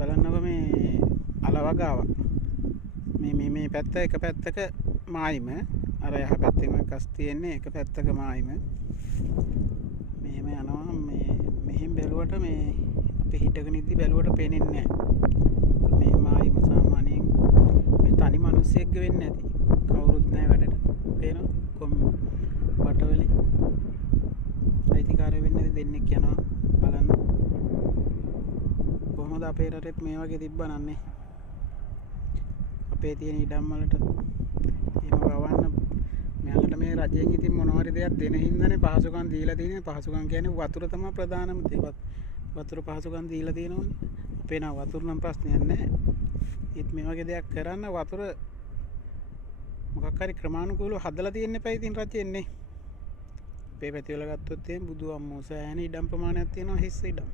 බලන්නකො මේ අලවගාවක් මේ පැත්ත එක පැත්තක මායිම අර යහ පැත්තෙම කස් තියෙන්නේ එක පැත්තක මායිම මෙහෙම යනවා මේ මෙහෙම බැලුවට මේ අපි හිටගෙන ඉද්දි බැලුවට පේන්නේ නැහැ මේ මායිම සාමාන්‍යයෙන් මේ තනි මිනිස්සෙක්ග වෙන්නේ නැති කවුරුත් නැහැ වැඩට පේනවා කොම් වටවලේ අයිතිකාරය වෙන්නේ දෙන්නෙක් යනවා බලන්න කොහොමද අපේ රටෙත් මේ වගේ තිබ්බනන්නේ අපේ තියෙන ඉඩම් වලට එහෙම වවන්න මෙයාලට මේ රජයෙන් ඉතින් මොනවා හරි දෙයක් දෙන හින්දානේ පහසුකම් දීලා තියෙන්නේ පහසුකම් කියන්නේ වතුර තමයි ප්‍රධානම දේ වතුර පහසුකම් දීලා තියෙනවනේ අපේ නම් වතුර නම් ප්‍රශ්නයක් නැහැ ඒත් මේ වගේ දෙයක් කරන්න වතුර මොකක් හරි ක්‍රමානුකූලව හදලා තියෙන්න එපා ඉතින් රජෙන්නේ අපේ පැති වල ගත්තොත් එහෙනම් බුදු අම්මෝ සෑහෙන ඉඩම් ප්‍රමාණයක් තියෙනවා හිස් ඉඩම්